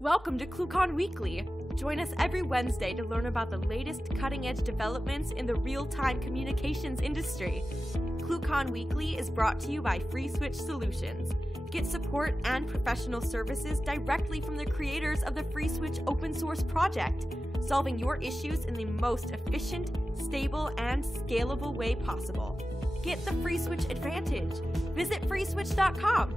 Welcome to ClueCon Weekly. Join us every Wednesday to learn about the latest cutting-edge developments in the real-time communications industry. ClueCon Weekly is brought to you by FreeSwitch Solutions. Get support and professional services directly from the creators of the FreeSwitch open source project, solving your issues in the most efficient, stable, and scalable way possible. Get the FreeSwitch advantage. Visit freeswitch.com.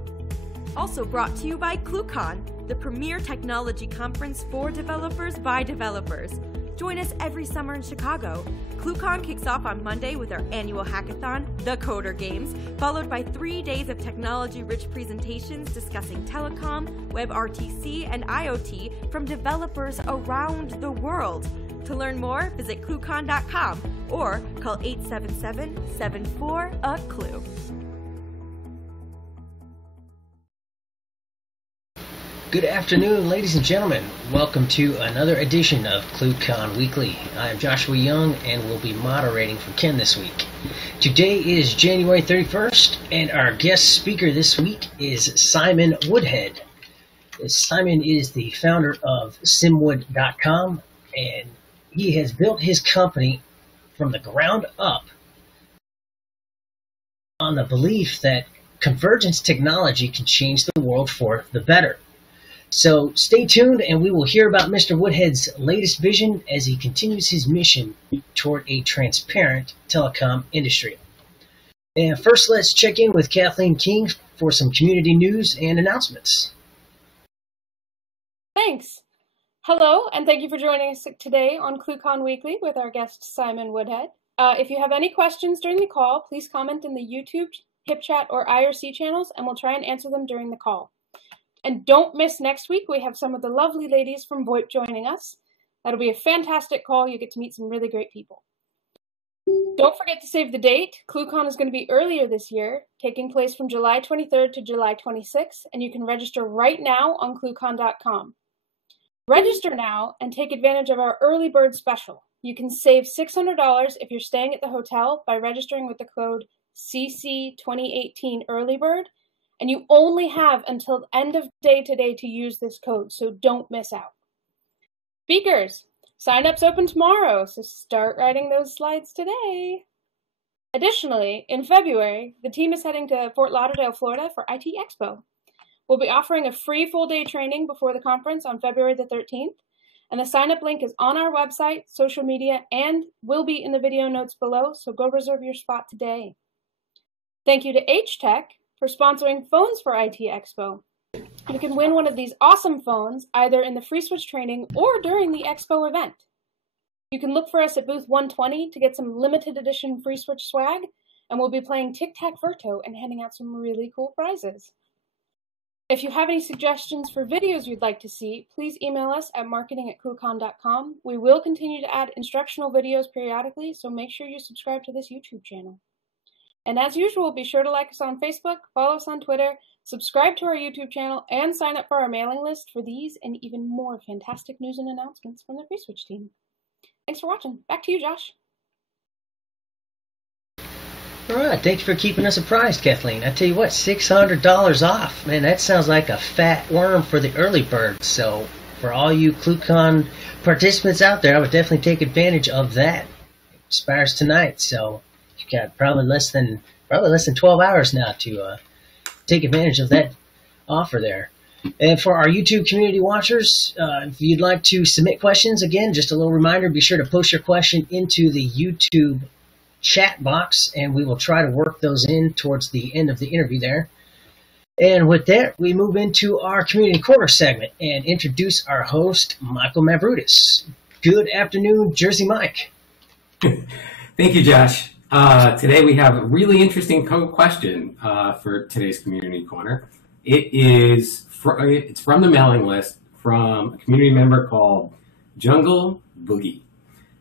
Also brought to you by ClueCon, the premier technology conference for developers by developers. Join us every summer in Chicago. ClueCon kicks off on Monday with our annual hackathon, The Coder Games, followed by 3 days of technology-rich presentations discussing telecom, WebRTC, and IoT from developers around the world. To learn more, visit ClueCon.com or call 877-74-A-CLUE. Good afternoon, ladies and gentlemen. Welcome to another edition of ClueCon Weekly. I'm Joshua Young and will be moderating for Ken this week. Today is January 31st, and our guest speaker this week is Simon Woodhead. Simon is the founder of Simwood.com, and he has built his company from the ground up on the belief that convergence technology can change the world for the better. So stay tuned, and we will hear about Mr. Woodhead's latest vision as he continues his mission toward a transparent telecom industry. And first, let's check in with Kathleen King for some community news and announcements. Thanks. Hello, and thank you for joining us today on ClueCon Weekly with our guest Simon Woodhead. If you have any questions during the call, please comment in the YouTube, HipChat, or IRC channels, and we'll try and answer them during the call. And don't miss next week. We have some of the lovely ladies from VoIP joining us. That'll be a fantastic call. You get to meet some really great people. Don't forget to save the date. ClueCon is going to be earlier this year, taking place from July 23rd to July 26th, and you can register right now on ClueCon.com. Register now and take advantage of our early bird special. You can save $600 if you're staying at the hotel by registering with the code CC2018EarlyBird. And you only have until the end of day today to use this code, so don't miss out. Speakers, sign-ups open tomorrow, so start writing those slides today. Additionally, in February, the team is heading to Fort Lauderdale, Florida for IT Expo. We'll be offering a free full-day training before the conference on February the 13th, and the sign-up link is on our website, social media, and will be in the video notes below, so go reserve your spot today. Thank you to H-Tech for sponsoring phones for IT Expo. You can win one of these awesome phones either in the FreeSwitch training or during the Expo event. You can look for us at booth 120 to get some limited edition FreeSwitch swag, and we'll be playing Tic-Tac-Verto and handing out some really cool prizes. If you have any suggestions for videos you'd like to see, please email us at marketing@cluecon.com. We will continue to add instructional videos periodically, so make sure you subscribe to this YouTube channel. And as usual, be sure to like us on Facebook, follow us on Twitter, subscribe to our YouTube channel, and sign up for our mailing list for these and even more fantastic news and announcements from the FreeSwitch team. Thanks for watching. Back to you, Josh. All right, thank you for keeping us apprised, Kathleen. I tell you what, $600 off. Man, that sounds like a fat worm for the early bird. So for all you ClueCon participants out there, I would definitely take advantage of that. It expires tonight, so you got probably less than 12 hours now to take advantage of that offer there. And for our YouTube community watchers, if you'd like to submit questions, again, just a little reminder, be sure to post your question into the YouTube chat box, and we will try to work those in towards the end of the interview there. And with that, we move into our Community Corner segment and introduce our host, Michael Mavridis. Good afternoon, Jersey Mike. Thank you, Josh. Today we have a really interesting question for today's Community Corner. It's from the mailing list from a community member called Jungle Boogie.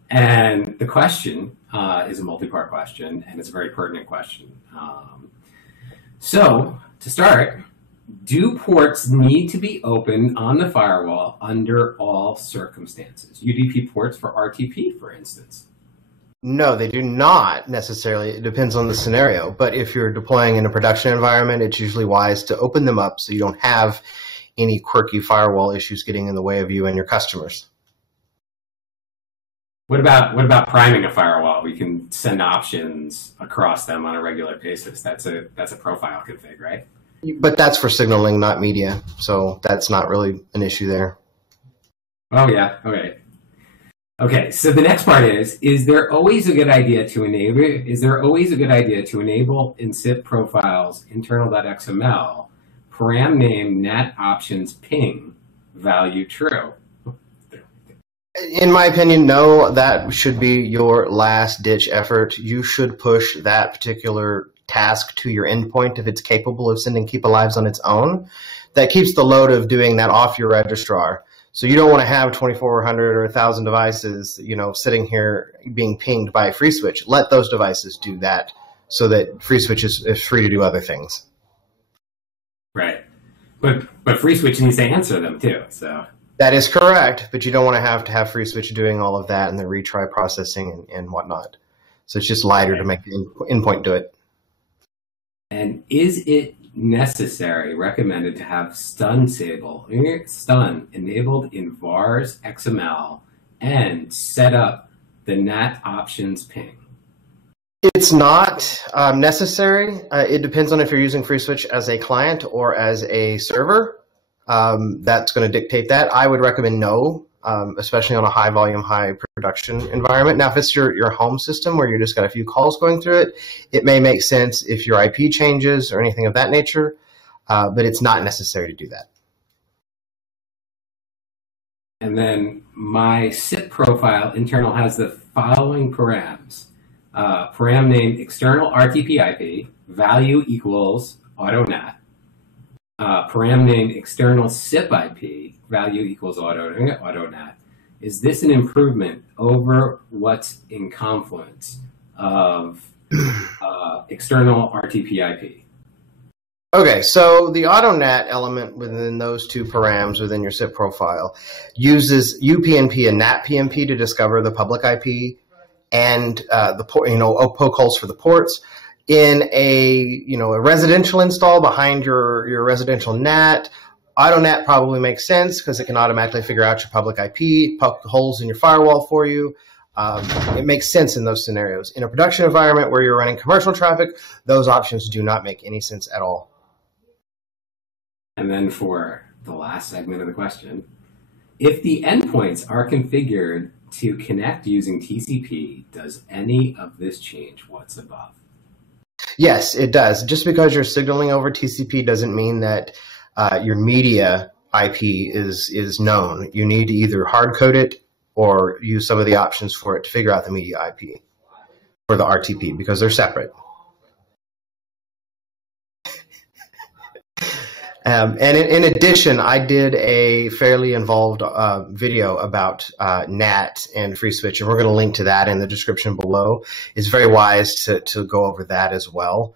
And the question is a multi-part question, and it's a very pertinent question. So, to start, do ports need to be open on the firewall under all circumstances? UDP ports for RTP, for instance. No, they do not necessarily. It depends on the scenario. But if you're deploying in a production environment, it's usually wise to open them up so you don't have any quirky firewall issues getting in the way of you and your customers. What about priming a firewall? We can send options across them on a regular basis. That's a profile config, right? But that's for signaling, not media. So that's not really an issue there. Oh yeah. Okay. Okay. So the next part is there always a good idea to enable in SIP profiles internal.xml param name NAT options ping value true? In my opinion, no, that should be your last ditch effort. You should push that particular task to your endpoint if it's capable of sending keep alives on its own. That keeps the load of doing that off your registrar. So you don't want to have 2,400 or 1,000 devices, sitting here being pinged by FreeSwitch. Let those devices do that so that FreeSwitch is free to do other things. Right. But FreeSwitch needs to answer them too, so. That is correct, but you don't want to have FreeSwitch doing all of that and the retry processing and whatnot. So it's just lighter to make the endpoint do it. And is it recommended to have stun enabled in vars XML and set up the NAT options ping? It's not necessary. It depends on if you're using FreeSwitch as a client or as a server. That's going to dictate that. I would recommend no, especially on a high volume, high production environment. Now, if it's your home system where you just got a few calls going through it, it may make sense if your IP changes or anything of that nature, but it's not necessary to do that. And then my SIP profile internal has the following params. Param name external RTP IP, value equals AutoNAT. Param name external SIP IP, value equals AutoNAT. Is this an improvement over what's in Confluence of external RTP IP? Okay, so the AutoNAT element within those two params within your SIP profile uses UPnP and NatPnP to discover the public IP and the poke holes for the ports. In a residential install behind your residential NAT, AutoNAT probably makes sense because it can automatically figure out your public IP, poke holes in your firewall for you. It makes sense in those scenarios. In a production environment where you're running commercial traffic, those options do not make any sense at all. And then for the last segment of the question, if the endpoints are configured to connect using TCP, does any of this change what's above? Yes, it does. Just because you're signaling over TCP doesn't mean that your media IP is known. You need to either hard code it or use some of the options for it to figure out the media IP for the RTP because they're separate. And in addition, I did a fairly involved video about NAT and FreeSwitch, and we're going to link to that in the description below. It's very wise to go over that as well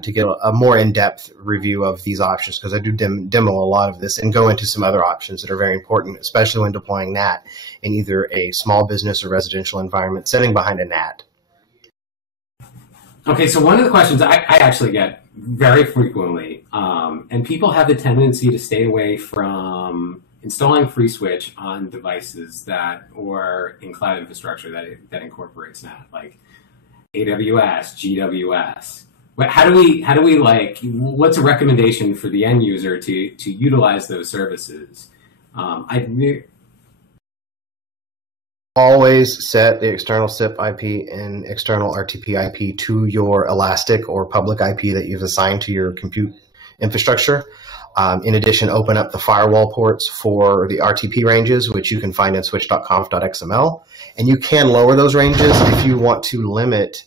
to get a more in-depth review of these options because I do demo a lot of this and go into some other options that are very important, especially when deploying NAT in either a small business or residential environment sitting behind a NAT. Okay, so one of the questions I actually get very frequently, and people have the tendency to stay away from installing FreeSwitch on devices or in cloud infrastructure that incorporates NAT, like AWS, GWS. How do we what's a recommendation for the end user to utilize those services? Always set the external SIP IP and external RTP IP to your elastic or public IP that you've assigned to your compute infrastructure. In addition, open up the firewall ports for the RTP ranges, which you can find in switch.conf.xml. And you can lower those ranges if you want to limit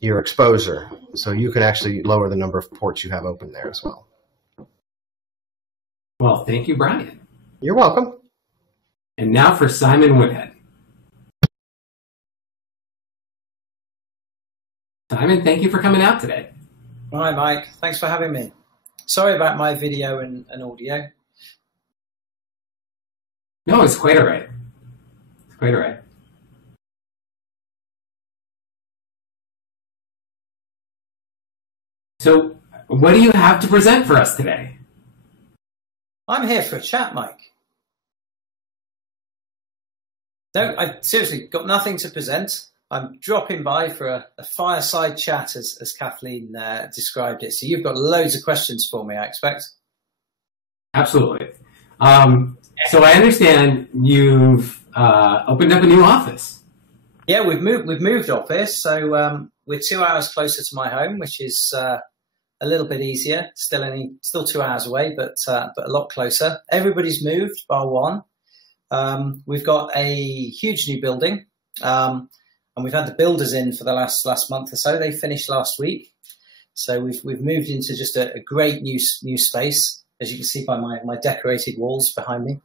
your exposure. So you can actually lower the number of ports you have open there as well. Well, thank you, Brian. You're welcome. And now for Simon Woodhead. Simon, thank you for coming out today. Hi, Mike. Thanks for having me. Sorry about my video and audio. No, it's quite all right. It's quite all right. So, what do you have to present for us today? I'm here for a chat, Mike. No, I seriously got nothing to present. I'm dropping by for a fireside chat, as Kathleen described it. So you've got loads of questions for me, I expect. Absolutely. So I understand you've opened up a new office. Yeah, we've moved office, so we're 2 hours closer to my home, which is a little bit easier. Still 2 hours away, but a lot closer. Everybody's moved, bar one. We've got a huge new building, and we've had the builders in for the last month or so. They finished last week, so we've moved into just a great new space, as you can see by my decorated walls behind me.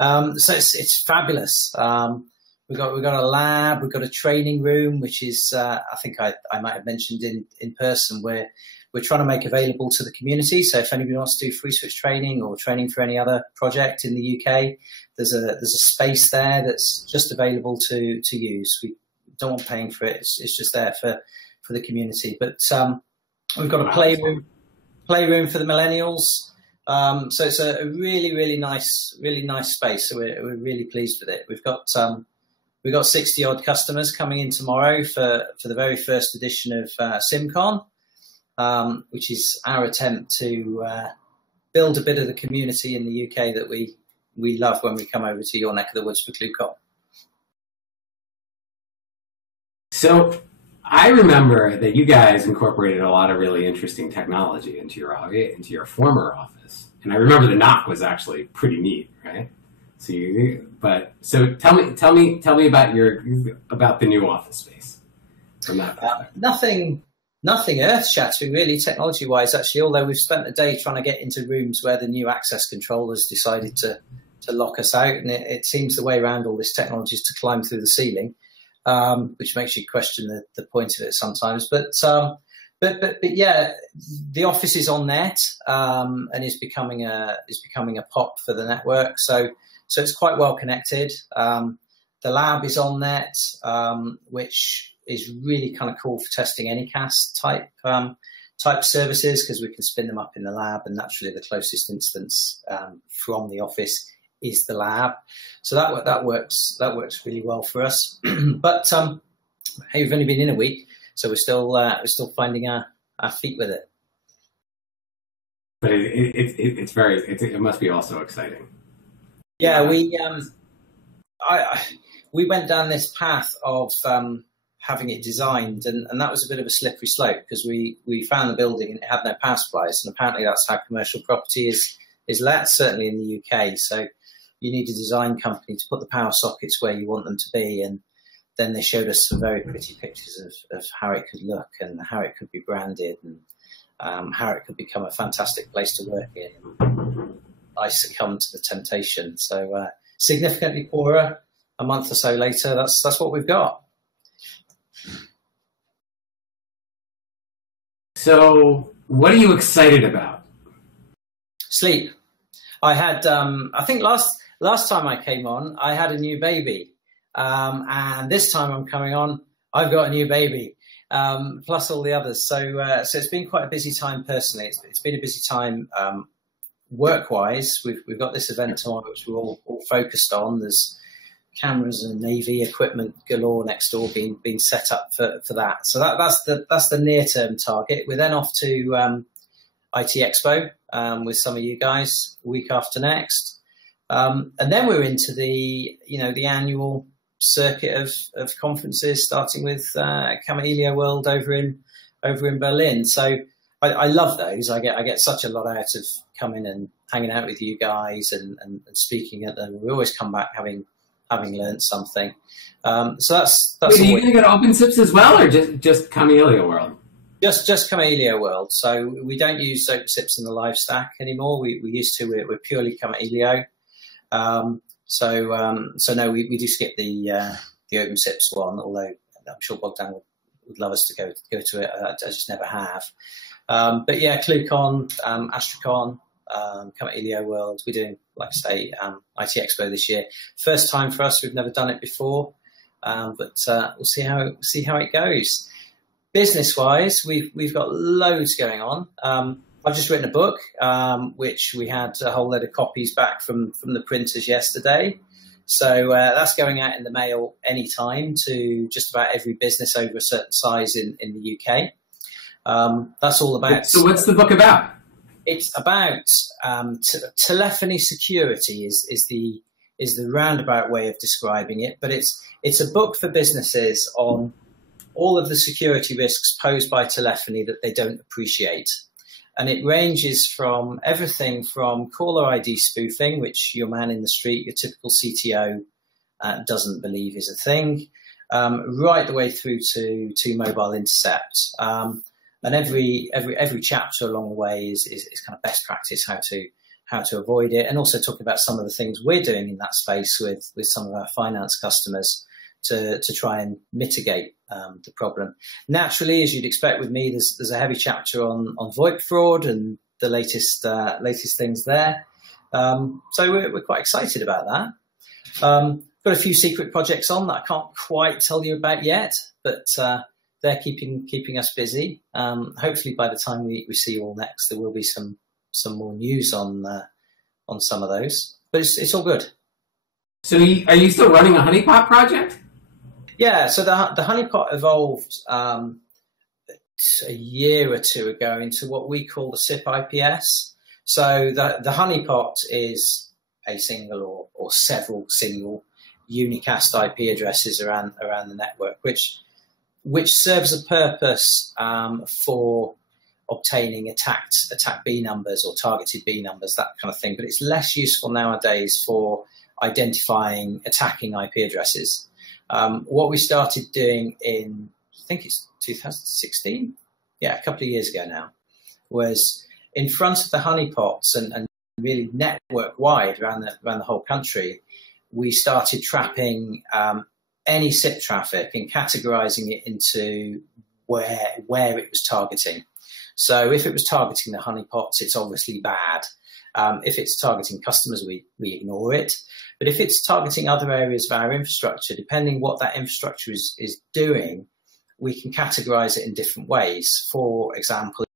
So it's fabulous. We've got a lab, we've got a training room, which is I think I might have mentioned in person, where we're trying to make available to the community. So if anybody wants to do free switch training or training for any other project in the UK, there's a space there that's just available to use. We don't want paying for it. It's just there for the community. But we've got a playroom for the millennials. So it's a really nice space. So we're really pleased with it. We've got 60 odd customers coming in tomorrow for the very first edition of SimCon. Which is our attempt to build a bit of the community in the UK that we love when we come over to your neck of the woods for ClueCon. So I remember that you guys incorporated a lot of really interesting technology into your former office, and I remember the knock was actually pretty neat, right? So tell me about the new office space from that perspective. Nothing earth-shattering, really, technology-wise, actually, although we've spent a day trying to get into rooms where the new access control has decided to lock us out, and it seems the way around all this technology is to climb through the ceiling, which makes you question the point of it sometimes. But yeah, the office is on net and is becoming a POP for the network, so it's quite well connected. The lab is on net, which is really kind of cool for testing any cast type services, because we can spin them up in the lab, and naturally the closest instance from the office is the lab. So that works really well for us. But hey, we've only been in a week, so we're still finding our feet with it. But it must be also exciting. Yeah, we went down this path of having it designed, and that was a bit of a slippery slope, because we found the building and it had no power supplies, and apparently that's how commercial property is let, certainly in the UK. So you need a design company to put the power sockets where you want them to be, and then they showed us some very pretty pictures of how it could look and how it could be branded, and how it could become a fantastic place to work in. I succumbed to the temptation. So significantly poorer, a month or so later, that's what we've got. So what are you excited about? Sleep. I had, I think last time I came on, I had a new baby. And this time I'm coming on, I've got a new baby, plus all the others. So it's been quite a busy time personally. It's been a busy time work-wise. We've got this event tomorrow, which we're all focused on. There's cameras and Navy equipment galore next door being set up for that. So that's the near-term target. We're then off to IT Expo with some of you guys week after next, and then we're into the annual circuit of conferences, starting with Camellia World over in Berlin. So I love those. I get such a lot out of coming and hanging out with you guys and speaking at them. We always come back having learned something. So that's. Wait, are you going to go to Open Sips as well, or just Camellia World? Just Camellia World. So we don't use Open Sips in the live stack anymore. We used to. We're purely Camellia. So no, we do skip the Open Sips one. Although I'm sure Bogdan would love us to go to it. I just never have. But yeah, ClueCon, Astracon. Camellia World. We're doing, like I say, IT Expo this year. First time for us. We've never done it before, but we'll see how it goes. Business wise, we've got loads going on. I've just written a book, which we had a whole load of copies back from the printers yesterday. So that's going out in the mail anytime to just about every business over a certain size in the UK. That's all about. So what's the book about? It's about telephony security is the roundabout way of describing it. But it's a book for businesses on all of the security risks posed by telephony that they don't appreciate. And it ranges from everything from caller ID spoofing, which your man in the street, your typical CTO, doesn't believe is a thing, right the way through to mobile intercept. And every chapter along the way is kind of best practice how to avoid it, and also talking about some of the things we're doing in that space with some of our finance customers to try and mitigate the problem. Naturally, as you'd expect with me, there's a heavy chapter on VoIP fraud and the latest things there. So we're quite excited about that. Got a few secret projects on that I can't quite tell you about yet, but they're keeping us busy. Hopefully, by the time we see you all next, there will be some more news on some of those. But it's all good. So are you still running a honeypot project? Yeah, so the honeypot evolved a year or two ago into what we call the SIP IPS. So the honeypot is a single or several single unicast IP addresses around the network, which serves a purpose for obtaining attack B numbers or targeted B numbers, that kind of thing. But it's less useful nowadays for identifying attacking IP addresses. What we started doing in, I think it's 2016, a couple of years ago now, was in front of the honeypots and really network-wide around the whole country, we started trapping any SIP traffic and categorizing it into where it was targeting. So if it was targeting the honeypots, it's obviously bad. If it's targeting customers, we ignore it. But if it's targeting other areas of our infrastructure, depending what that infrastructure is doing, we can categorize it in different ways. For example,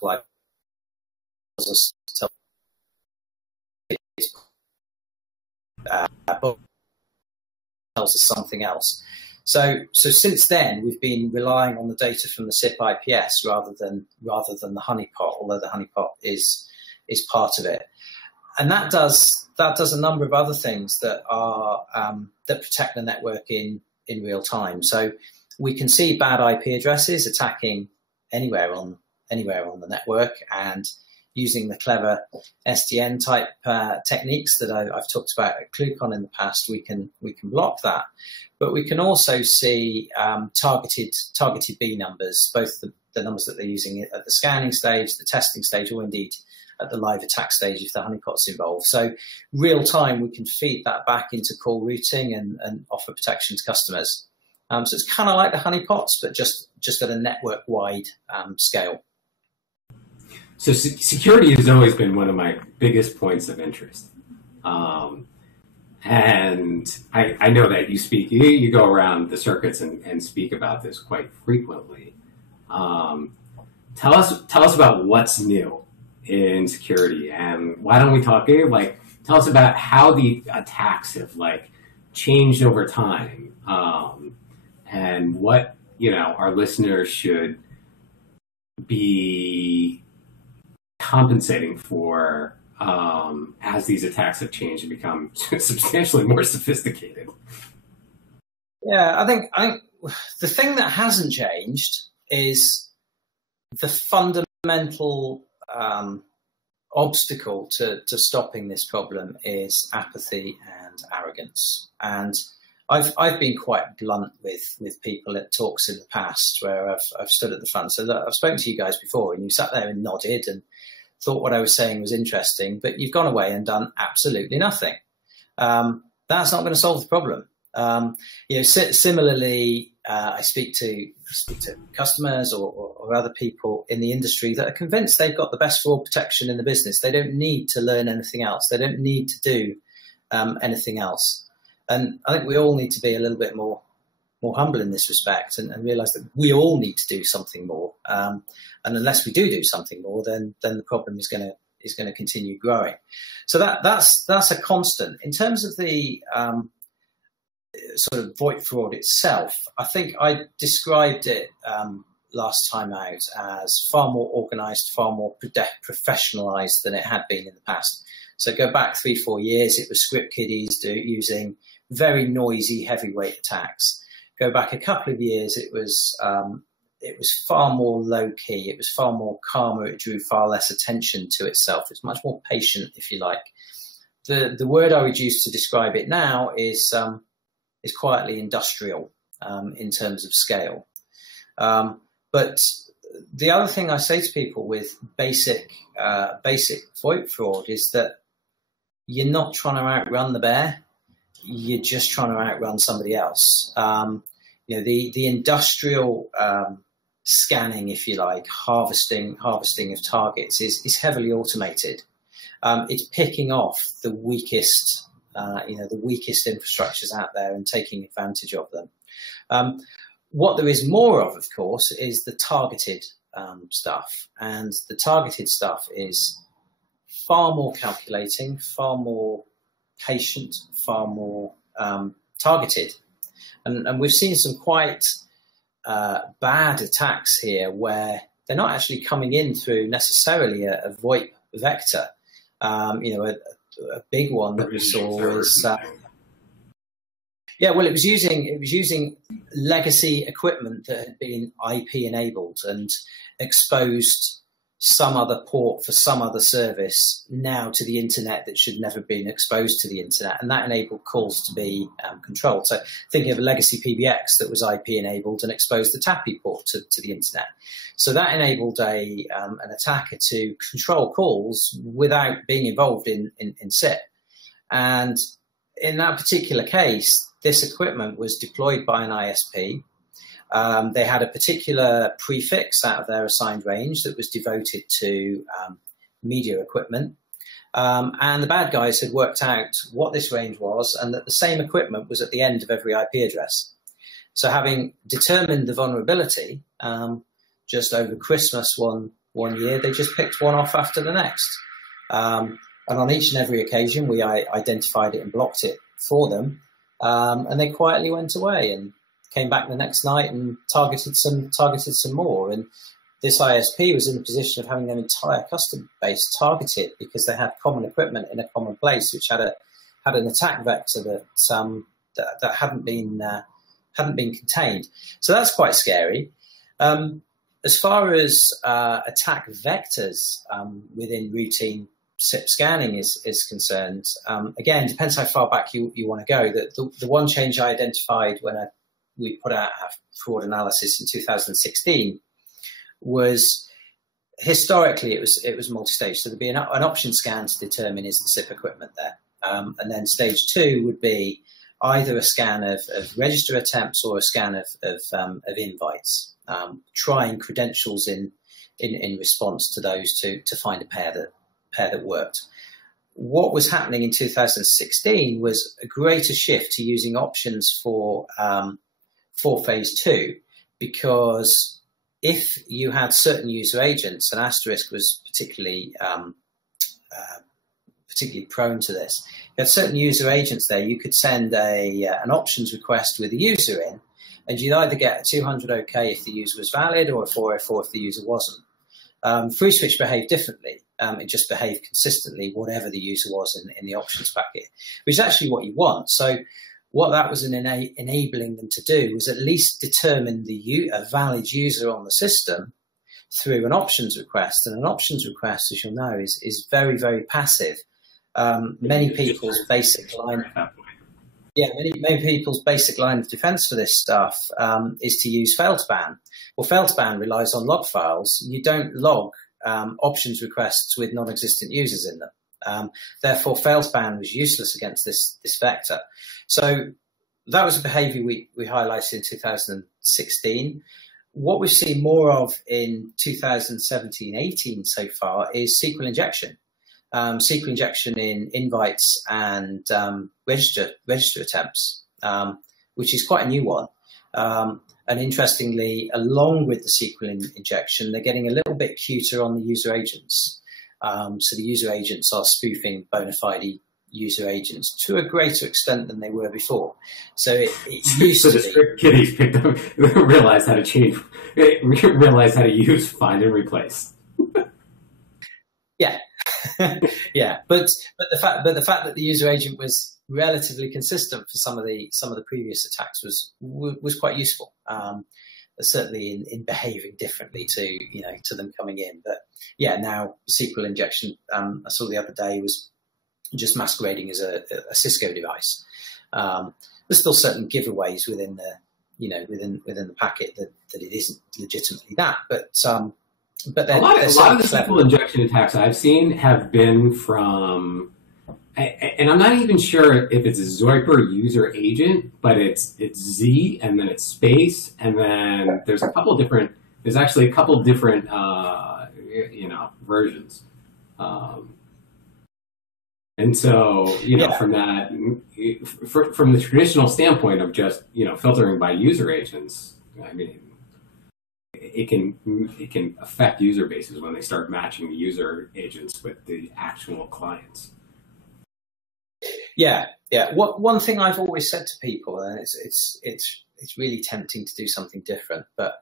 like tells us something else. So since then, we've been relying on the data from the SIP IPS rather than the honeypot, although the honeypot is part of it. And that does a number of other things that are that protect the network in real time. So we can see bad IP addresses attacking anywhere on the network, and using the clever SDN type techniques that I've talked about at ClueCon in the past, we can block that. But we can also see targeted B numbers, both the numbers that they're using at the scanning stage, the testing stage, or indeed at the live attack stage if the honeypot's involved. So real time, we can feed that back into call routing and offer protection to customers. So it's kind of like the honeypots, but just at a network-wide scale. So security has always been one of my biggest points of interest. And I know that you go around the circuits and speak about this quite frequently. Tell us about what's new in security, and why don't we tell us about how the attacks have changed over time, and what our listeners should be compensating for as these attacks have changed and become substantially more sophisticated. Yeah, I think the thing that hasn't changed is the fundamental obstacle to stopping this problem is apathy and arrogance. And I've been quite blunt with people at talks in the past where I've stood at the front. So look, I've spoken to you guys before, and you sat there and nodded and thought what I was saying was interesting, but you've gone away and done absolutely nothing. That's not going to solve the problem. Similarly, I speak to customers or other people in the industry that are convinced they've got the best fraud protection in the business. They don't need to learn anything else. They don't need to do anything else. And I think we all need to be a little bit more more humble in this respect, and realise that we all need to do something more. And unless we do something more, then the problem is going to continue growing. So that's a constant. In terms of the sort of VoIP fraud itself, I think I described it last time out as far more organised, far more professionalised than it had been in the past. So go back 3-4 years, it was script kiddies using very noisy, heavyweight attacks. Go back a couple of years, it was far more low key. It was far more calmer. It drew far less attention to itself. It's much more patient, if you like. The word I would use to describe it now is quietly industrial in terms of scale. But the other thing I say to people with basic VoIP fraud is that you're not trying to outrun the bear. You're just trying to outrun somebody else. The industrial scanning, if you like, harvesting of targets is heavily automated. It's picking off the weakest infrastructures out there and taking advantage of them. What there is more of course, is the targeted stuff, and the targeted stuff is far more calculating, far more patient, far more targeted. And we've seen some quite bad attacks here where they're not actually coming in through necessarily a VoIP vector. A big one that we saw was it was using legacy equipment that had been IP enabled and exposed some other port for some other service now to the internet that should never have been exposed to the internet, and that enabled calls to be controlled. So thinking of a legacy PBX that was IP enabled and exposed the TAPI port to the internet. So that enabled an attacker to control calls without being involved in SIP. And in that particular case, this equipment was deployed by an ISP. They had a particular prefix out of their assigned range that was devoted to media equipment. And the bad guys had worked out what this range was and that the same equipment was at the end of every IP address. So having determined the vulnerability, just over Christmas one year, they just picked one off after the next. And on each and every occasion, we identified it and blocked it for them. And they quietly went away and came back the next night and targeted some more. And this ISP was in the position of having their entire customer base targeted because they had common equipment in a common place, which had an attack vector that hadn't been contained. So that's quite scary. As far as attack vectors within routine SIP scanning is concerned, again, depends how far back you want to go. The one change I identified when we put out our fraud analysis in 2016 was historically it was multi-stage. So there'd be an option scan to determine is the SIP equipment there. And then stage 2 would be either a scan of register attempts or a scan of invites, trying credentials in response to those to find a pair that worked. What was happening in 2016 was a greater shift to using options for phase 2, because if you had certain user agents, and Asterisk was particularly prone to this, you had certain user agents there, you could send an options request with a user in, and you'd either get a 200 OK if the user was valid or a 404 if the user wasn't. FreeSwitch behaved differently. It just behaved consistently, whatever the user was in the options packet, which is actually what you want. So what that was enabling them to do was at least determine a valid user on the system through an options request. And an options request, as you'll know, is very, very passive. Many people's basic line of defense for this stuff is to use fail to ban. Well, fail to ban relies on log files. You don't log options requests with non-existent users in them. Therefore, fail to ban was useless against this vector. So that was a behavior we highlighted in 2016. What we've seen more of in 2017-18 so far is SQL injection. SQL injection in invites and register attempts, which is quite a new one. And interestingly, along with the SQL injection, they're getting a little bit cuter on the user agents. So the user agents are spoofing bona fide user agents to a greater extent than they were before. So it used to the script kiddies picked up, realized how to use find and replace. Yeah, yeah. But the fact that the user agent was relatively consistent for some of the previous attacks was quite useful. Certainly in behaving differently to them coming in. But yeah, now SQL injection, I saw the other day, was just masquerading as a Cisco device. There's still certain giveaways within the packet that it isn't legitimately that. But a lot of the SQL injection attacks I've seen have been from, and I'm not even sure if it's a Zoiper user agent, but it's Z and then it's space, and then there's actually a couple different versions. And so, from that, from the traditional standpoint of just, filtering by user agents, I mean, it can affect user bases when they start matching the user agents with the actual clients. Yeah. One thing I've always said to people, and it's really tempting to do something different, but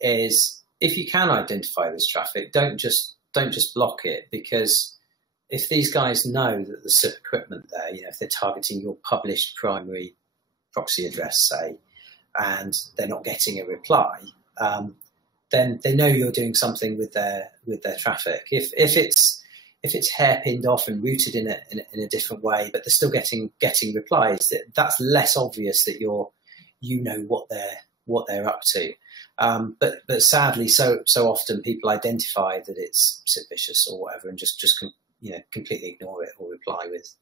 is if you can identify this traffic, don't just block it, because if these guys know that there's SIP equipment there, if they're targeting your published primary proxy address, say, and they're not getting a reply, then they know you're doing something with their traffic. If it's hairpinned off and routed in a different way, but they're still getting replies, that's less obvious that you know what they're up to. But sadly, so often people identify that it's SIP vicious or whatever, and just completely ignore it or reply with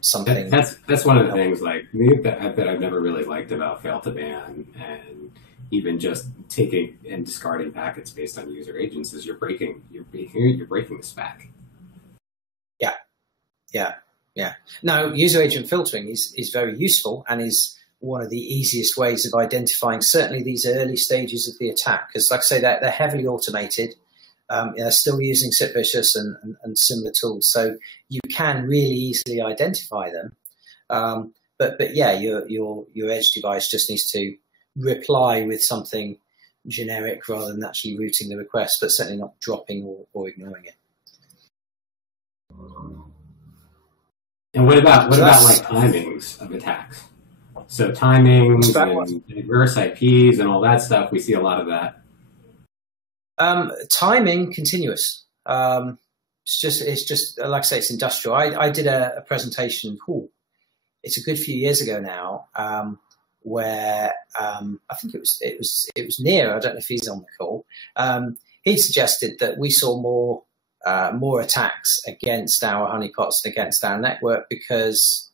something. That's one of the things that I've never really liked about fail to ban, and even just taking and discarding packets based on user agents, is you're breaking the spec. Yeah. Now, user agent filtering is very useful and is one of the easiest ways of identifying certainly these early stages of the attack, because, like I say, they're heavily automated. They're still using SIP vicious and similar tools, so you can really easily identify them. But yeah, your edge device just needs to reply with something generic rather than actually routing the request, but certainly not dropping or ignoring it. And what about timings of attacks? So timings and reverse IPs and all that stuff, we see a lot of that. Timing continuous. It's just like I say, it's industrial. I did a presentation. It's a good few years ago now, where I think it was Near. I don't know if he's on the call. He suggested that we saw more attacks against our honeypots and against our network because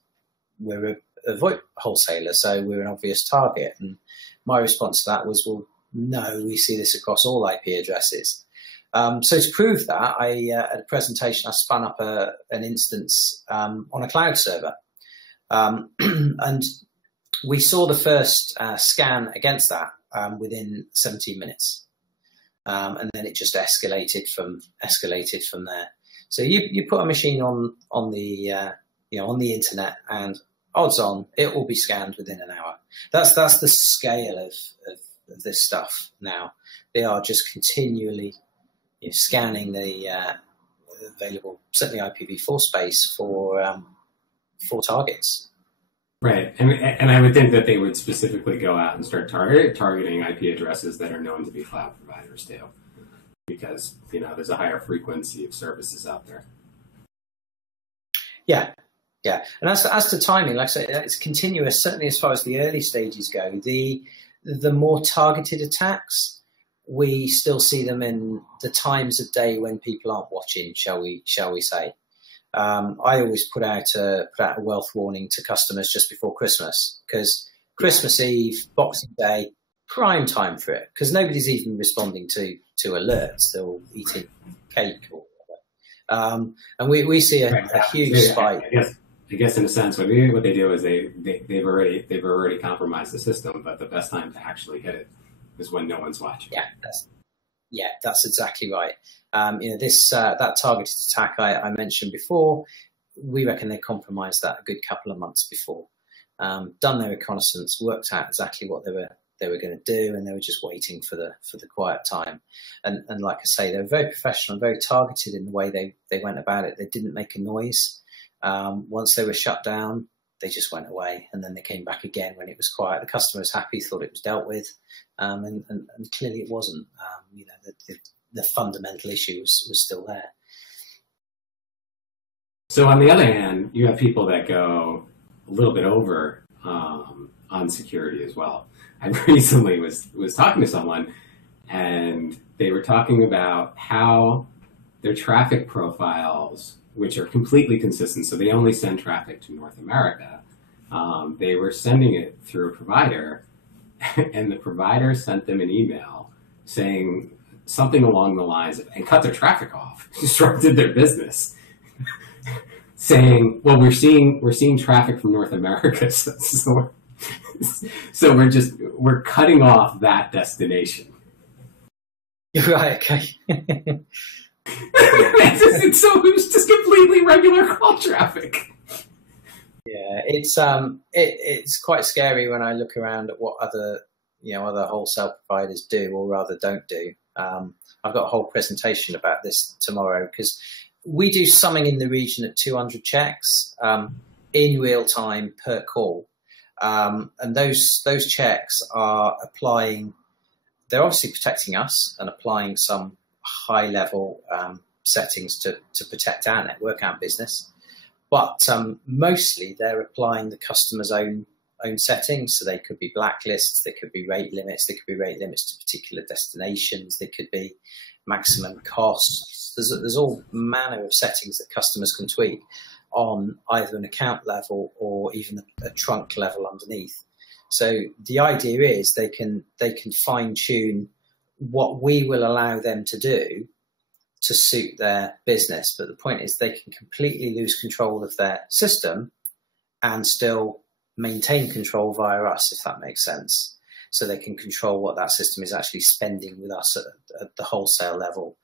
we're a VoIP wholesaler, so we're an obvious target. And my response to that was, well, no, we see this across all IP addresses. So to prove that, at a presentation, I spun up an instance on a cloud server. And we saw the first scan against that within 17 minutes. And then it just escalated from there. So you put a machine on the internet, and odds on it will be scanned within an hour. That's the scale of this stuff now. They are just continually scanning the available, certainly IPv4 space for targets. Right, and I would think that they would specifically go out and start targeting IP addresses that are known to be cloud providers too, because there's a higher frequency of services out there. Yeah. And as to timing, like I say, it's continuous. Certainly, as far as the early stages go, the more targeted attacks, we still see them in the times of day when people aren't watching. Shall we say? I always put out a wealth warning to customers just before Christmas, because Christmas Eve, Boxing Day, prime time for it, because nobody's even responding to alerts. They're all eating cake or whatever. And we see a huge spike. I I guess in a sense, what they do is they've already compromised the system, but the best time to actually hit it is when no one's watching. That's exactly right. This that targeted attack I mentioned before, we reckon they compromised that a good couple of months before. Done their reconnaissance, worked out exactly what they were going to do, and they were just waiting for the quiet time. And like I say, they were very professional and very targeted in the way they went about it. They didn't make a noise. Once they were shut down, they just went away, and then they came back again when it was quiet. The customer was happy, thought it was dealt with, and clearly it wasn't. The fundamental issue was still there. So on the other hand, you have people that go a little bit over on security as well. I recently was talking to someone, and they were talking about how their traffic profiles, which are completely consistent, so they only send traffic to North America, they were sending it through a provider, and the provider sent them an email saying something along the lines of, and cut their traffic off, disrupted their business, saying, well, we're seeing traffic from North America, so we're cutting off that destination. Right, okay. So it was just completely regular call traffic. Yeah, it's quite scary when I look around at what other wholesale providers do, or rather don't do. I've got a whole presentation about this tomorrow, because we do something in the region of 200 checks in real time per call, and those checks are applying. They're obviously protecting us and applying some high level settings to protect our network, our business, but mostly they're applying the customer's own settings. So they could be blacklists, they could be rate limits, they could be rate limits to particular destinations, they could be maximum costs. There's all manner of settings that customers can tweak on either an account level or even a trunk level underneath. So the idea is they can fine tune what we will allow them to do to suit their business. But the point is they can completely lose control of their system and still maintain control via us, if that makes sense. So they can control what that system is actually spending with us at the wholesale level,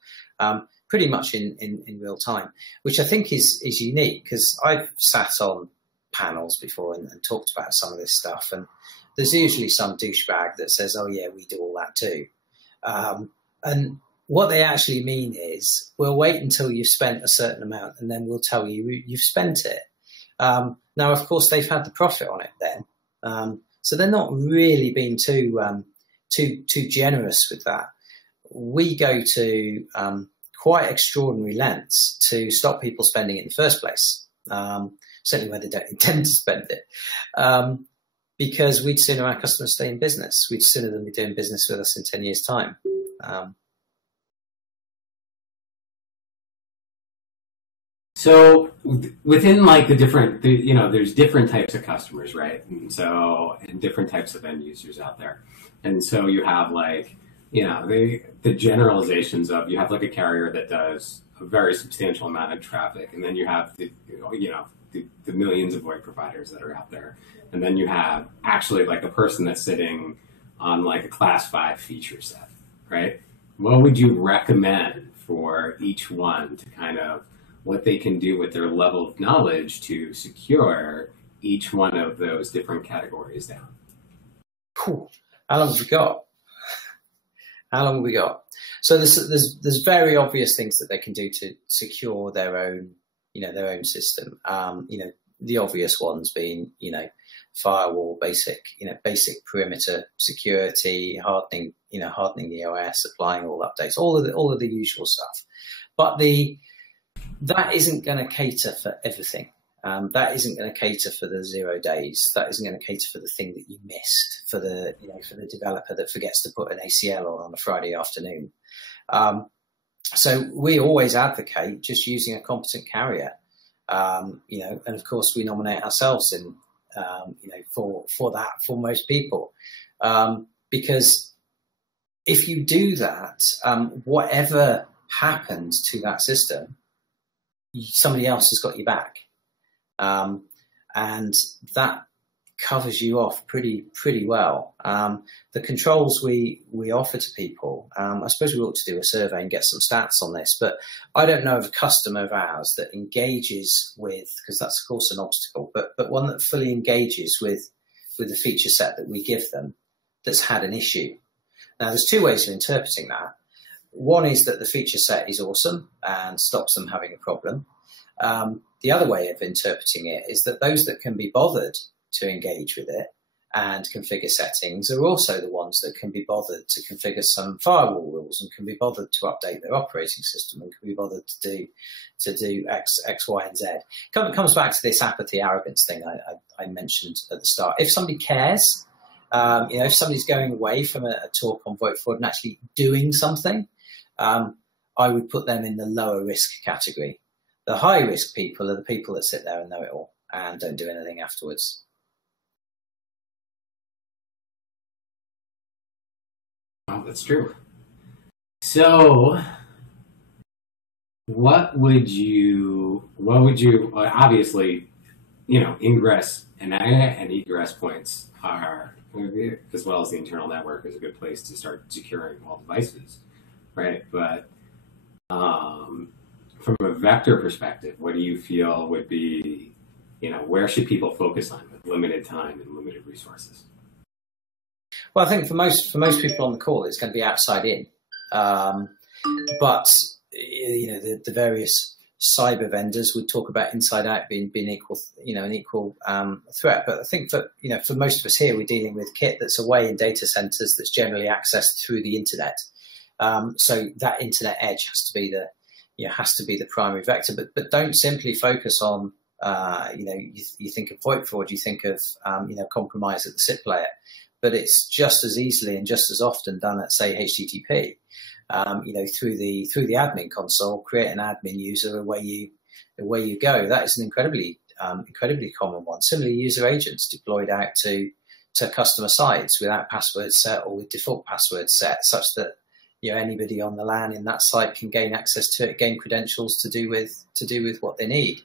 pretty much in real time, which I think is unique, because I've sat on panels before and talked about some of this stuff, and there's usually some douchebag that says, oh yeah, we do all that too. And what they actually mean is, we'll wait until you've spent a certain amount and then we'll tell you you've spent it. Now, of course, they've had the profit on it then. So they're not really being too generous with that. We go to quite extraordinary lengths to stop people spending it in the first place, certainly where they don't intend to spend it. Because we'd sooner our customers stay in business. We'd sooner them be doing business with us in 10 years' time. So within like there's different types of customers, right? And different types of end users out there. And so you have the generalizations of, you have like a carrier that does a very substantial amount of traffic, and then you have the millions of VoIP providers that are out there. And then you have actually like a person that's sitting on like a class 5 feature set, right? What would you recommend for each one to kind of what they can do with their level of knowledge to secure each one of those different categories down? Cool. How long have we got? So there's very obvious things that they can do to secure their own system. The obvious ones being, firewall, basic perimeter security, hardening the OS, applying all updates, all of the usual stuff. But that isn't going to cater for everything. That isn't going to cater for the 0 days. That isn't going to cater for the thing that you missed, for the developer that forgets to put an ACL on a Friday afternoon. So we always advocate just using a competent carrier. And of course we nominate ourselves in, for most people. Because if you do that, whatever happens to that system, somebody else has got your back. and that covers you off pretty well. The controls we offer to people, I suppose we ought to do a survey and get some stats on this, but I don't know of a customer of ours that engages with, because that's of course an obstacle, but one that fully engages with the feature set that we give them that's had an issue. Now there's two ways of interpreting that. One is that the feature set is awesome and stops them having a problem. The other way of interpreting it is that those that can be bothered to engage with it and configure settings are also the ones that can be bothered to configure some firewall rules and can be bothered to update their operating system and can be bothered to do X, Y, and Z. It comes back to this apathy, arrogance thing I mentioned at the start. If somebody cares, if somebody's going away from a talk on vote fraud and actually doing something, I would put them in the lower risk category. The high risk people are the people that sit there and know it all and don't do anything afterwards. Oh, that's true. So, what would you, obviously, ingress and egress points are, as well as the internal network, is a good place to start securing all devices, right? But from a vector perspective, what do you feel would be, where should people focus on with limited time and limited resources? Well, I think for most people on the call, it's going to be outside in. But the various cyber vendors would talk about inside out being equal, an equal threat. But I think that for most of us here, we're dealing with kit that's away in data centers that's generally accessed through the internet. So that internet edge has to be the primary vector. But don't simply focus on you think of VoIP fraud, you think of compromise at the SIP layer. But it's just as easily and just as often done at, say, HTTP. Through the admin console, create an admin user, away you go. That is an incredibly common one. Similarly, user agents deployed out to customer sites without password set or with default password set, such that anybody on the LAN in that site can gain access to it, gain credentials to do with what they need.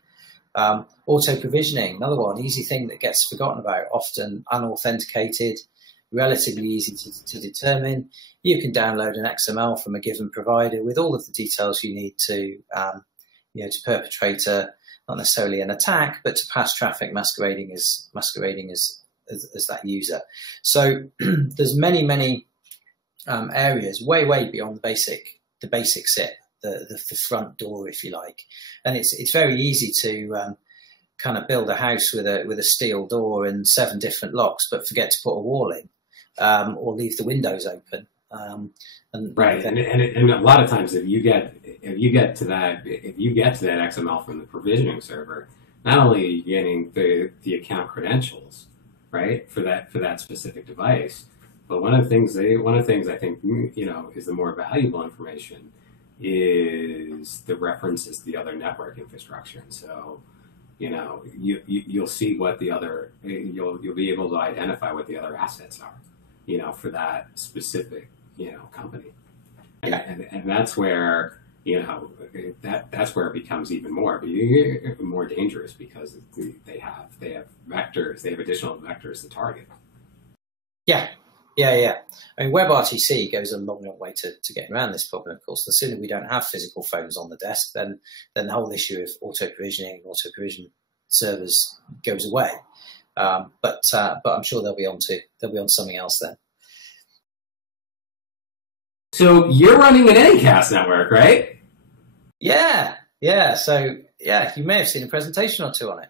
Auto provisioning, another one, easy thing that gets forgotten about, often unauthenticated, relatively easy to determine. You can download an XML from a given provider with all of the details you need to perpetrate not necessarily an attack, but to pass traffic masquerading as that user. So there's many areas way beyond the basic SIP, the front door, if you like, and it's very easy to kind of build a house with a steel door and 7 different locks, but forget to put a wall in. Or leave the windows open. Right, and a lot of times, if you get to that XML from the provisioning server, not only are you getting the account credentials, right, for that specific device, but one of the things I think is the more valuable information is the references to the other network infrastructure. And so, you'll see what the other you'll be able to identify what the other assets are. For that specific, company. And that's where, that's where it becomes even more dangerous because they have vectors, they have additional vectors to target. Yeah. I mean, WebRTC goes a long way to getting around this problem, of course. The sooner we don't have physical phones on the desk, then the whole issue of auto-provision servers goes away. But I'm sure they'll be on something else then. So you're running an Anycast network, right? Yeah. So you may have seen a presentation or two on it.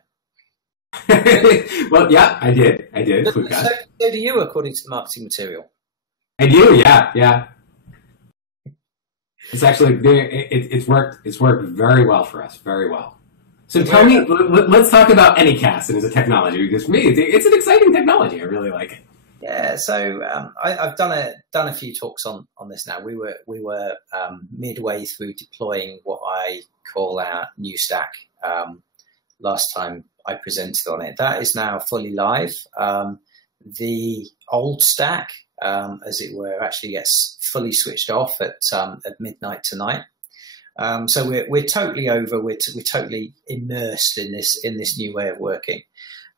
Well, yeah, I did. So do you, according to the marketing material. I do. Yeah. It's actually it's worked very well for us. Very well. So tell me, let's talk about Anycast and as a technology, because for me, it's an exciting technology. I really like it. Yeah, so I've done a few talks on this now. We were midway through deploying what I call our new stack. Last time I presented on it, that is now fully live. The old stack, as it were, actually gets fully switched off at midnight tonight. So we're totally over. We're totally immersed in this new way of working.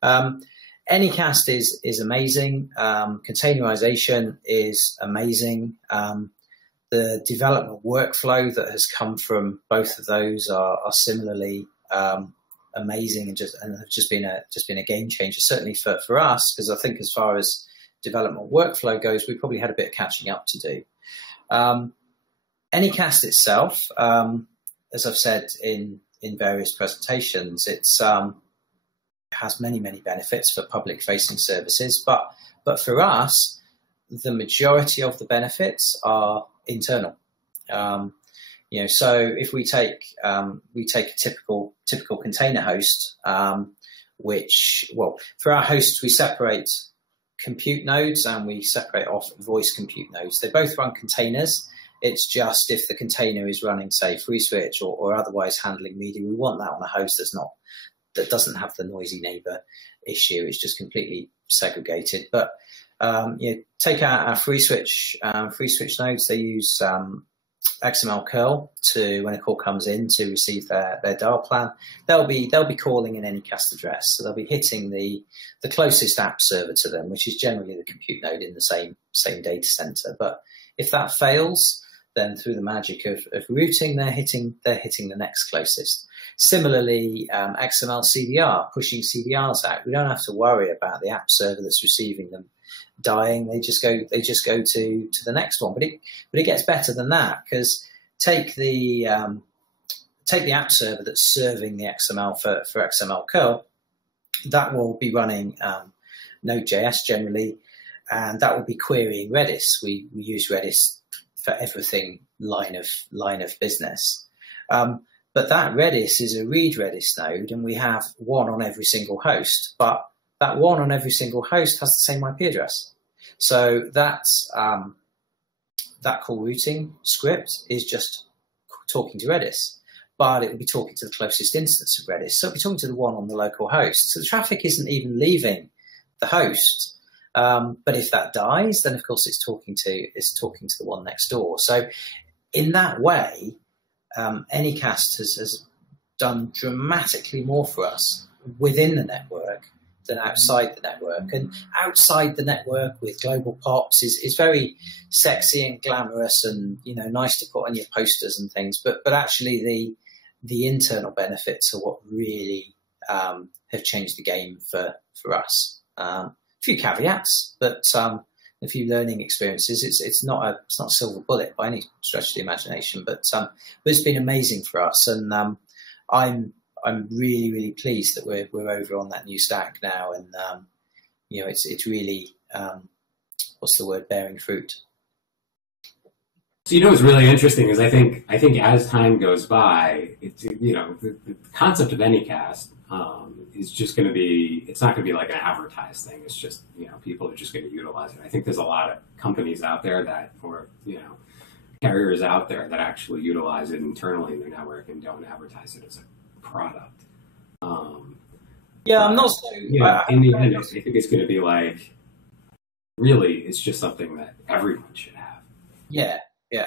Anycast is amazing. Containerization is amazing. The development workflow that has come from both of those are similarly amazing, and have just been a game changer, certainly for us, because I think as far as development workflow goes, we probably had a bit of catching up to do. Anycast itself, as I've said in various presentations, it has many benefits for public facing services, but for us, the majority of the benefits are internal. So if we take a typical container host, for our hosts we separate compute nodes and we separate off voice compute nodes. They both run containers. It's just if the container is running, say, FreeSwitch or otherwise handling media, we want that on a host that doesn't have the noisy neighbor issue. It's just completely segregated. But take our FreeSwitch nodes. They use XML curl when a call comes in to receive their dial plan. They'll be calling an Anycast address, so they'll be hitting the closest app server to them, which is generally the compute node in the same data center. But if that fails, then through the magic of routing, they're hitting the next closest. Similarly, XML CDR, pushing CDRs out. We don't have to worry about the app server that's receiving them dying. They just go to the next one. But it gets better than that, because take the app server that's serving the XML for XML curl. That will be running Node.js generally, and that will be querying Redis. We use Redis for everything line of business. But that Redis is a read Redis node, and we have one on every single host. But that one on every single host has the same IP address. So that call routing script is just talking to Redis, but it will be talking to the closest instance of Redis. So it'll be talking to the one on the local host. So the traffic isn't even leaving the host. But if that dies, then of course it's talking to the one next door. So in that way, Anycast has done dramatically more for us within the network than outside the network. And outside the network with global POPs is very sexy and glamorous and, nice to put on your posters and things. But actually the internal benefits are what really have changed the game for us. A few caveats, but a few learning experiences. It's not a silver bullet by any stretch of the imagination, but it's been amazing for us, and I'm really, really pleased that we're over on that new stack now, and it's really bearing fruit. So what's really interesting is I think as time goes by, it's the concept of Anycast is just going to be, it's not going to be like an advertised thing. It's just people are just going to utilize it. I think there's a lot of companies out there or carriers out there that actually utilize it internally in their network and don't advertise it as a product. I'm not so. In the end, I think it's going to be like, really, it's just something that everyone should have. Yeah.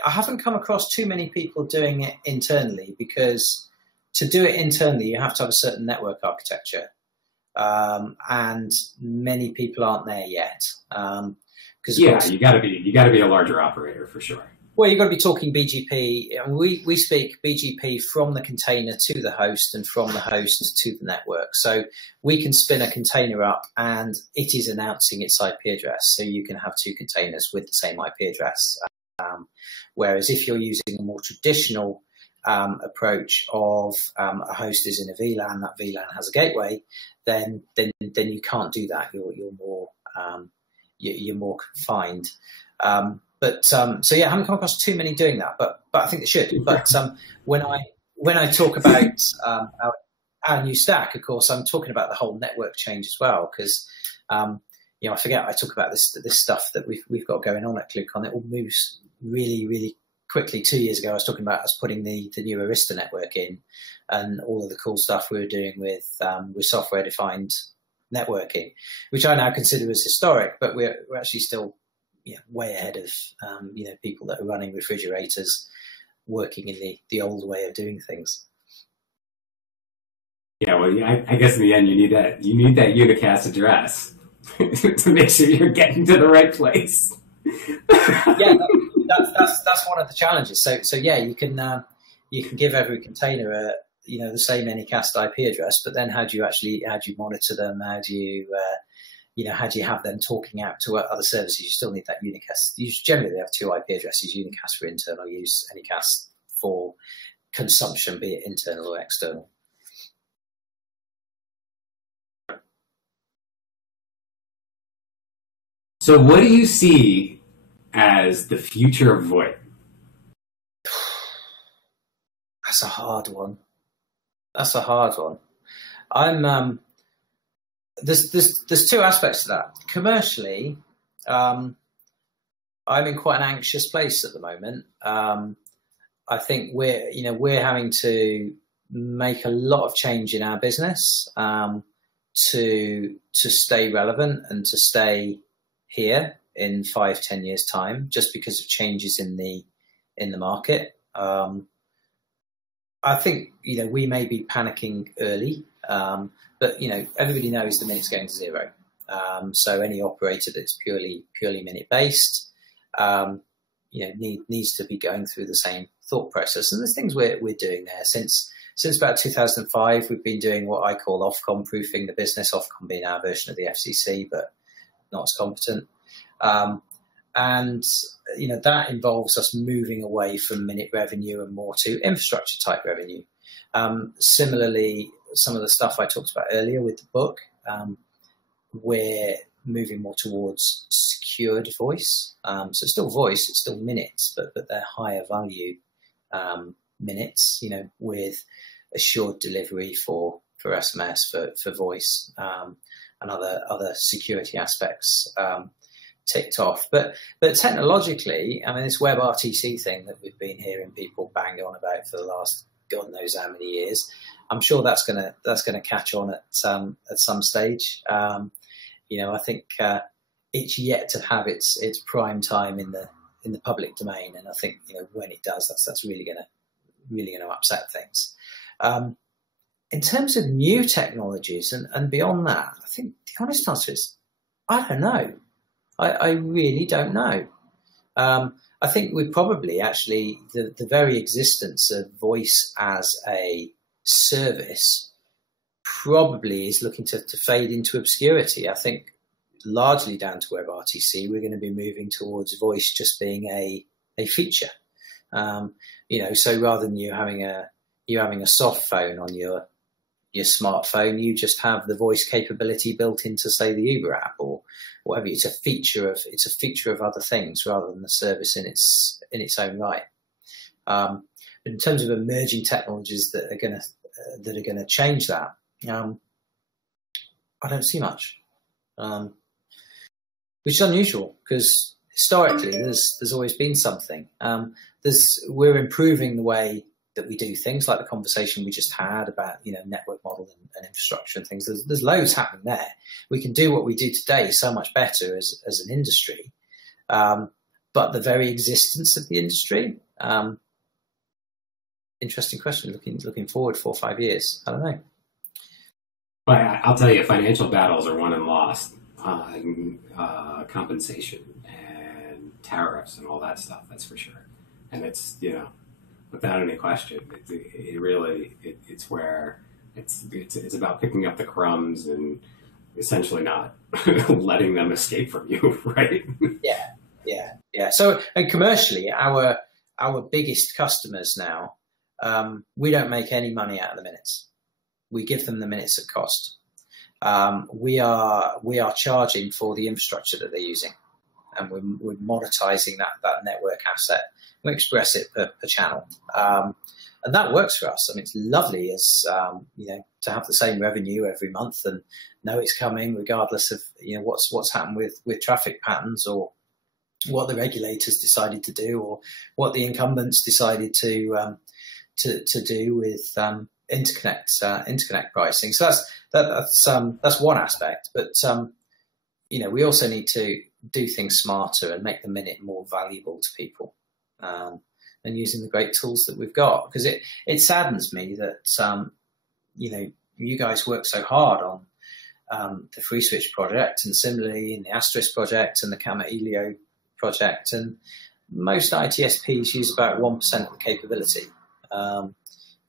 I haven't come across too many people doing it internally, because to do it internally, you have to have a certain network architecture, and many people aren't there yet. You got to be a larger operator for sure. Well, you've got to be talking BGP. We speak BGP from the container to the host and from the host to the network. So we can spin a container up and it is announcing its IP address. So you can have two containers with the same IP address. Whereas if you're using a more traditional approach of a host is in a VLAN, that VLAN has a gateway, then you can't do that. You're more confined. I haven't come across too many doing that, but I think they should. But when I talk about our new stack, of course, I'm talking about the whole network change as well, because I forget I talk about this stuff that we've got going on at ClueCon. It all moves really, really quickly. 2 years ago, I was talking about us putting the new Arista network in, and all of the cool stuff we were doing with software-defined networking, which I now consider as historic. But we're actually still way ahead of people that are running refrigerators, working in the old way of doing things. Yeah, well, I guess in the end you need that unicast address to make sure you're getting to the right place. Yeah, that's one of the challenges. So yeah, you can give every container the same anycast IP address, but then how do you monitor them? How do you have them talking out to other services? You still need that unicast. You generally have two IP addresses: unicast for internal use, anycast for consumption, be it internal or external. So what do you see as the future of VoIP? That's a hard one. I'm there's two aspects to that. Commercially, I'm in quite an anxious place at the moment. I think we're having to make a lot of change in our business to stay relevant and to stay here in 5-10 years time, just because of changes in the market. I think we may be panicking early, but everybody knows the minute's going to zero. So any operator that's purely minute based, needs to be going through the same thought process. And there's things we're doing there since about 2005. We've been doing what I call Ofcom proofing the business. Ofcom being our version of the FCC, but not as competent. And that involves us moving away from minute revenue and more to infrastructure type revenue. Similarly, some of the stuff I talked about earlier with the book, we're moving more towards secured voice. So it's still voice, it's still minutes, but they're higher value minutes, with assured delivery for SMS, for voice, and other security aspects ticked off. But technologically, I mean, this WebRTC thing that we've been hearing people bang on about for the last God knows how many years, I'm sure that's gonna catch on at some stage. I think it's yet to have its prime time in the public domain, and I think when it does, that's really gonna upset things. In terms of new technologies and beyond that, I think the honest answer is I don't know. I really don't know. I think we probably actually the very existence of voice as a service probably is looking to fade into obscurity. I think largely down to WebRTC, we're going to be moving towards voice just being a feature. So rather than you having a soft phone on your smartphone, you just have the voice capability built into, say, the Uber app or whatever. It's a feature of other things rather than the service in its own right. But in terms of emerging technologies that are going to change that, I don't see much, which is unusual because historically there's always been something. We're improving the way that we do things, like the conversation we just had about network model and infrastructure and things. There's loads happening there. We can do what we do today so much better as an industry, but the very existence of the industry, interesting question. Looking forward 4 or 5 years, I don't know. But I'll tell you, financial battles are won and lost on compensation and tariffs and all that stuff. That's for sure. And it's without any question, it's where it's about picking up the crumbs and essentially not letting them escape from you, right? Yeah. So, and commercially, our biggest customers now, we don't make any money out of the minutes. We give them the minutes at cost. We are charging for the infrastructure that they're using, and we're monetizing that network asset. We express it per channel, and that works for us. I mean, it's lovely as to have the same revenue every month and know it's coming, regardless of what's happened with traffic patterns or what the regulators decided to do or what the incumbents decided to do with interconnect pricing. So that's one aspect, but we also need to do things smarter and make the minute more valuable to people. And using the great tools that we've got, because it saddens me that you guys work so hard on the FreeSwitch project, and similarly in the Asterisk project and the Gamma Elio project. And most ITSPs use about 1% of the capability.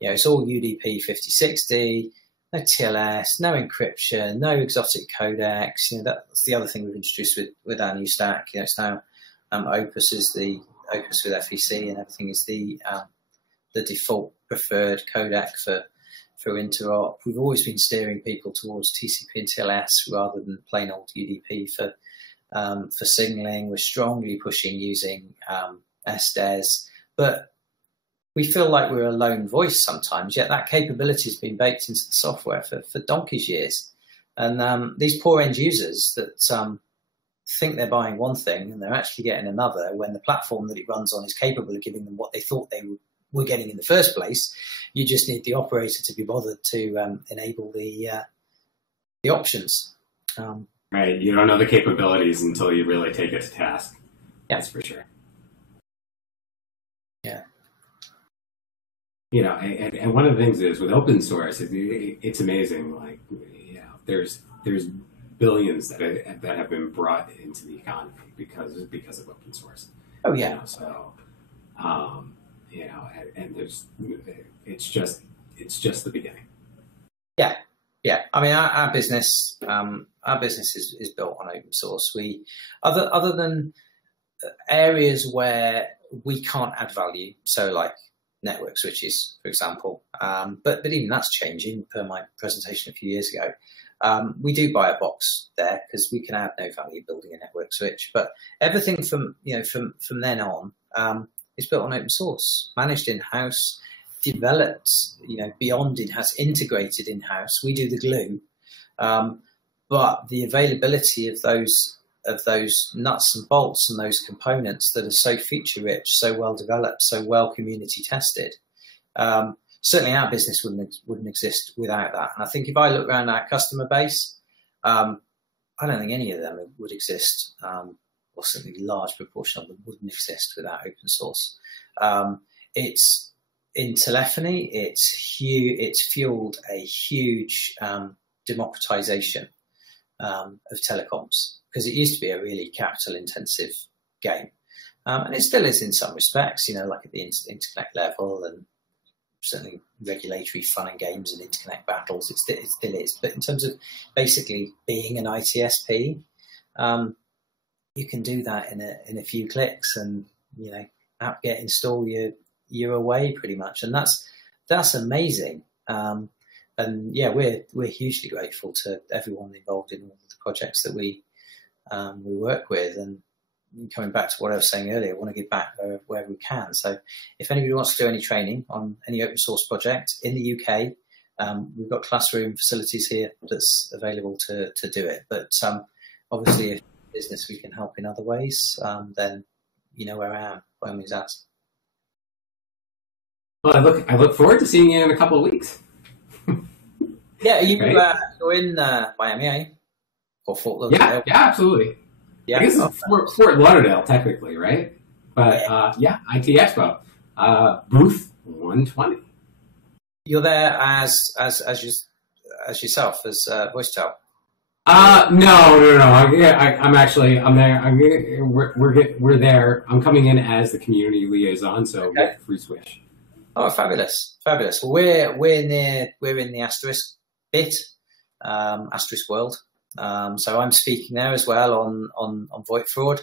It's all UDP 5060, no TLS, no encryption, no exotic codecs. That's the other thing we've introduced with our new stack. It's now Opus is the Opus with FEC, and everything is the default preferred codec for interop. We've always been steering people towards TCP and TLS rather than plain old UDP for signaling. We're strongly pushing using SDES, but we feel like we're a lone voice sometimes, yet that capability has been baked into the software for donkey's years. And these poor end users that think they're buying one thing and they're actually getting another, when the platform that it runs on is capable of giving them what they thought they were getting in the first place. You just need the operator to be bothered to enable the options. Right. You don't know the capabilities until you really take it to task. Yeah. That's for sure. Yeah. And one of the things is with open source, it's amazing. Like, there's billions that have been brought into the economy because of open source. Oh yeah. And it's just the beginning. Yeah. Yeah. I mean, our business is built on open source. We, other than areas where we can't add value, so like network switches, for example. But even that's changing per my presentation a few years ago. We do buy a box there because we can add no value building a network switch. But everything from then on is built on open source, managed in-house, developed, beyond in-house, integrated in-house. We do the glue. But the availability of those nuts and bolts and those components that are so feature rich, so well developed, so well community tested. Certainly our business wouldn't exist without that. And I think if I look around our customer base, I don't think any of them would exist, or certainly a large proportion of them wouldn't exist without open source. It's in telephony, it's fueled a huge democratization of telecoms, because it used to be a really capital intensive game. And it still is in some respects, like at the interconnect level, and certainly regulatory fun and games and interconnect battles, it still is. But in terms of basically being an ITSP, you can do that in a few clicks, and app get install, you're away pretty much, and that's amazing. And yeah, we're hugely grateful to everyone involved in all the projects that we work with. And coming back to what I was saying earlier, I want to give back where we can. So if anybody wants to do any training on any open source project in the UK, we've got classroom facilities here that's available to do it. But obviously, if business we can help in other ways, then you know where I am, by all means ask. Well, I look forward to seeing you in a couple of weeks. Yeah, you're in Miami, eh? Or Fort Lauderdale? Yeah, absolutely. Yeah. I guess it's Fort Lauderdale, technically, right? But IT Expo, booth 120. You're there as yourself, as VoiceTel. No. I'm there. We're there. I'm coming in as the community liaison, so Okay. Free Switch. Oh, fabulous. Well, we're in the Asterisk bit, Asterisk World. So I'm speaking there as well on VoIP fraud.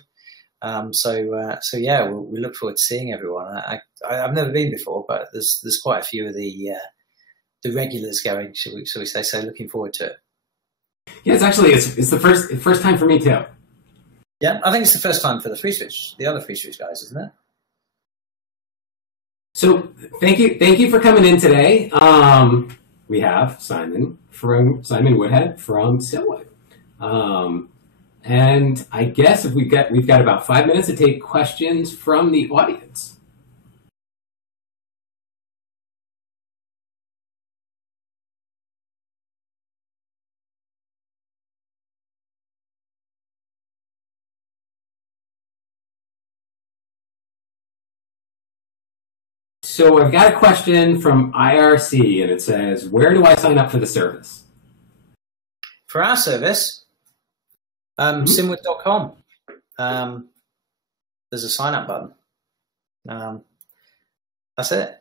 So yeah, we look forward to seeing everyone. I've never been before, but there's quite a few of the regulars going, shall we say? So looking forward to it. Yeah, it's the first time for me too. Yeah, I think it's the first time for the other FreeSwitch guys, isn't it? So thank you for coming in today. We have Simon Woodhead from Simwood. And I guess we've got about 5 minutes to take questions from the audience. So I've got a question from IRC, and it says, where do I sign up for the service? For our service, Simwood.com. There's a sign up button. That's it.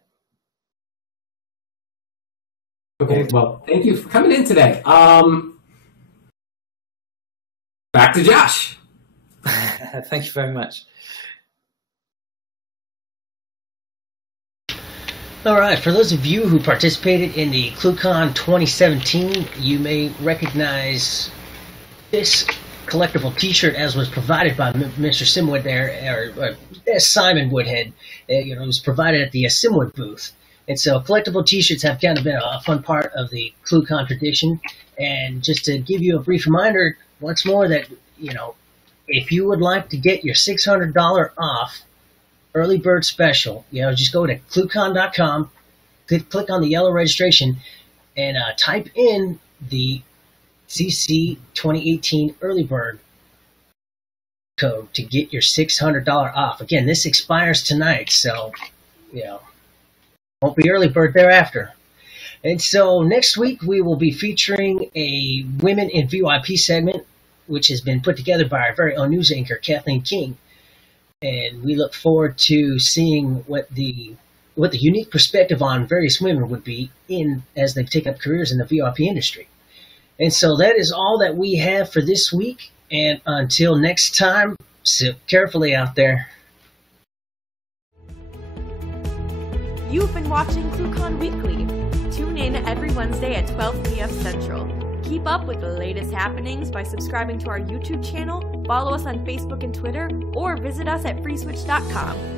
Okay, well, thank you for coming in today. Back to Josh. Thank you very much. All right, for those of you who participated in the ClueCon 2017, you may recognize this collectible T-shirt as was provided by Mr. Simwood there, or Simon Woodhead. It was provided at the Simwood booth. And so collectible T-shirts have kind of been a fun part of the ClueCon tradition. And just to give you a brief reminder, once more, that, if you would like to get your $600 off early bird special, just go to ClueCon.com, click on the yellow registration, and type in the CC 2018 early bird code to get your $600 off. Again, this expires tonight, so, won't be early bird thereafter. And so next week we will be featuring a Women in VYP segment, which has been put together by our very own news anchor, Kathleen King. And we look forward to seeing what the unique perspective on various women would be as they take up careers in the VYP industry. And so that is all that we have for this week. And until next time, sit carefully out there. You've been watching ClueCon Weekly. Tune in every Wednesday at 12 p.m. Central. Keep up with the latest happenings by subscribing to our YouTube channel, follow us on Facebook and Twitter, or visit us at freeswitch.com.